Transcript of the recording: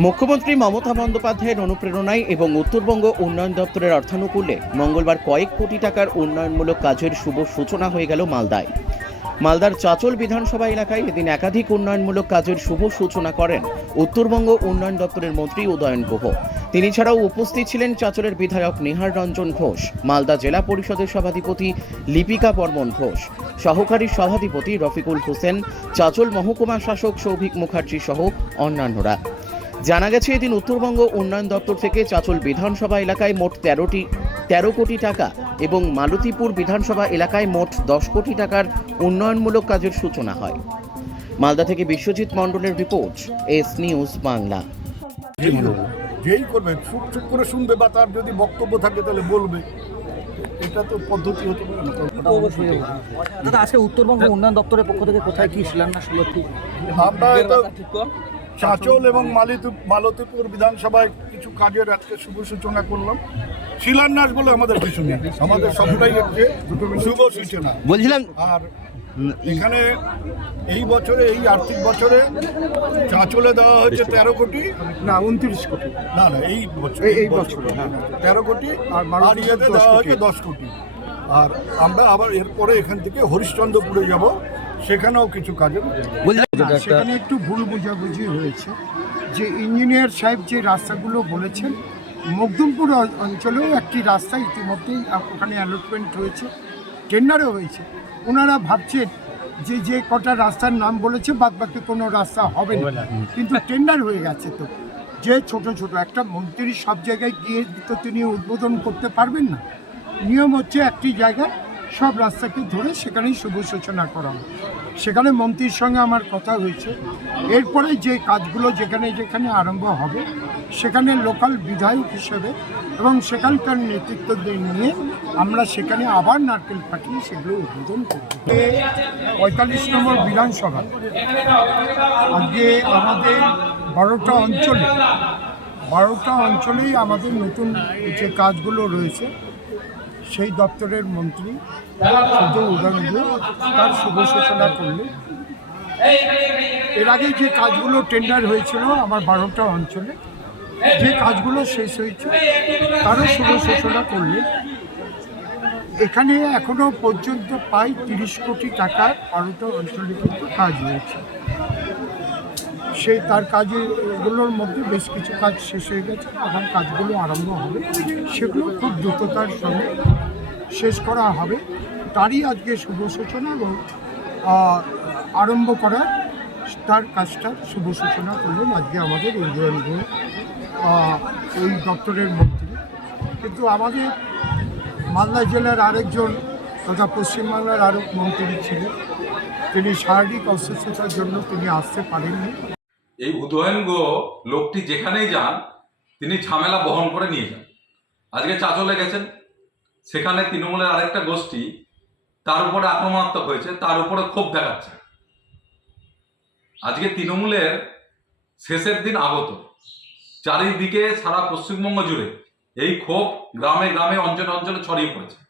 মুখ্যমন্ত্রী মমতা বন্দ্যোপাধ্যায়ের অনুপ্রেরণায় এবং উত্তরবঙ্গ উন্নয়ন দপ্তরের অর্থানুকূল্যে মঙ্গলবার কয়েক কোটি টাকার উন্নয়নমূলক কাজের শুভ সূচনা হয়ে গেল মালদায়। মালদার চাচল বিধানসভা এলাকায় এদিন একাধিক উন্নয়নমূলক কাজের শুভ সূচনা করেন উত্তরবঙ্গ উন্নয়ন দপ্তরের মন্ত্রী উদয়ন গুহ। তিনি ছাড়াও উপস্থিত ছিলেন চাচলের বিধায়ক নিহার রঞ্জন ঘোষ, মালদা জেলা পরিষদের সভাধিপতি লিপিকা বর্মন ঘোষ, সহকারী সভাধিপতি রফিকুল হোসেন, চাচল মহকুমা শাসক সৌভিক মুখার্জি সহ অন্যান্যরা। জানা গেছে, এদিন উত্তরবঙ্গ উন্নয়ন দপ্তর থেকে চাচল বিধানসভা এলাকায় মোট তেরোটি তেরো কোটি টাকা এবং মালতীপুর বিধানসভা এলাকায় মোট দশ কোটি টাকার উন্নয়নমূলক কাজের সূচনা হয়। মালদা থেকে বিশ্বজিৎ মণ্ডলের রিপোর্ট এস নিউজ বাংলা। যেই করবে চুপ চুপ করে শুনবে বা তার যদি বক্তব্য থাকে তাহলে বলবে। এটা তো পদ্ধতি হতে পারে না দাদা আজকে উত্তরবঙ্গ উন্নয়ন দপ্তরের পক্ষ থেকে কোথায় কি শিলান্যাস হলো আমরা এটা চাচল এবং মালিতু মালতীপুর বিধানসভায় কিছু কাজের আজকে শুভ সূচনা করলাম। শিলান্যাস বলে আমাদের কিছু নেই। আমাদের সবটাই হচ্ছে শুভ সূচনা। বলছিলাম আর এখানে এই বছরে এই আর্থিক বছরে চাঁচলে দেওয়া হয়েছে তেরো কোটি। না উনত্রিশ কোটি। না না এই বছর এই- এই বছরে, হ্যাঁ। তেরো কোটি আর ইয়েতে 10 দেওয়া হয়েছে দশ কোটি। আর আমরা আবার এরপরে এখান থেকে হরিশ্চন্দ্রপুরে যাব। সেখানেও কিছু না, সেখানে একটু ভুল বোঝাবুঝি হয়েছে। যে ইঞ্জিনিয়ার সাহেব যে রাস্তাগুলো বলেছেন মকদুমপুর অঞ্চলেও একটি রাস্তা ইতিমধ্যেই ওখানে অ্যালটমেন্ট হয়েছে টেন্ডারও হয়েছে। ওনারা ভাবছেন যে যে কটা রাস্তার নাম বলেছে বাদ বাকি কোনো রাস্তা হবে না। কিন্তু টেন্ডার হয়ে গেছে তো। যে ছোট ছোট একটা মন্ত্রী সব জায়গায় গিয়ে তো তিনি উদ্বোধন করতে পারবেন না। নিয়ম হচ্ছে একটি জায়গায় সব রাস্তাকে ধরে সেখানেই শুভ সূচনা করা হয়। সেখানে মন্ত্রীর সঙ্গে আমার কথা হয়েছে। এরপরে যে কাজগুলো যেখানে যেখানে আরম্ভ হবে, সেখানে লোকাল বিধায়ক হিসেবে এবং সেখানকার নেতৃত্ব দিয়ে নিয়ে আমরা সেখানে আবার নারকেল ফাটিয়ে সেগুলো উদ্বোধন করব। পঁয়তাল্লিশ নম্বর বিধানসভা। আজকে আমাদের বারোটা অঞ্চলে, বারোটা অঞ্চলেই আমাদের নতুন যে কাজগুলো রয়েছে সেই দপ্তরের মন্ত্রী শুধু উদয়ন তার শুভ সূচনা করলে। এর আগে যে কাজগুলো টেন্ডার হয়েছিল আমার বারোটা অঞ্চলে, যে কাজগুলো শেষ হয়েছে, তারও শুভ সূচনা করলে। এখানে এখনও পর্যন্ত প্রায় তিরিশ কোটি টাকার বারোটা অঞ্চলে কিন্তু কাজ হয়েছে। সেই তার কাজগুলোর মধ্যে বেশ কিছু কাজ শেষ হয়ে গেছে এখন কাজগুলো আরম্ভ হবে। সেগুলো খুব দ্রুততার সঙ্গে শেষ করা হবে। তারই আজকে শুভ সূচনা এবং আরম্ভ করার তার কাজটা শুভ সূচনা করলেন আজকে আমাদের উজ্জ্বল ঘোষ, এই দপ্তরের মন্ত্রী। কিন্তু আমাদের মালদা জেলার আরেকজন তথা পশ্চিমবাংলার আরেক মন্ত্রী ছিলেন। তিনি শারীরিক অসুস্থতার জন্য তিনি আসতে পারেননি। এই উদয়নগ লোকটি যেখানেই যান, তিনি ঝামেলা বহন করে নিয়ে যান। আজকে চাচলে গেছেন। সেখানে তৃণমূলের আরেকটা গোষ্ঠী তার উপরে আক্রমণাত্মক হয়েছে, তার উপরে ক্ষোভ দেখাচ্ছে। আজকে তৃণমূলের শেষের দিন আগত, চারিদিকে সারা পশ্চিমবঙ্গ জুড়ে এই ক্ষোভ গ্রামে গ্রামে, অঞ্চলে অঞ্চলে ছড়িয়ে পড়েছে।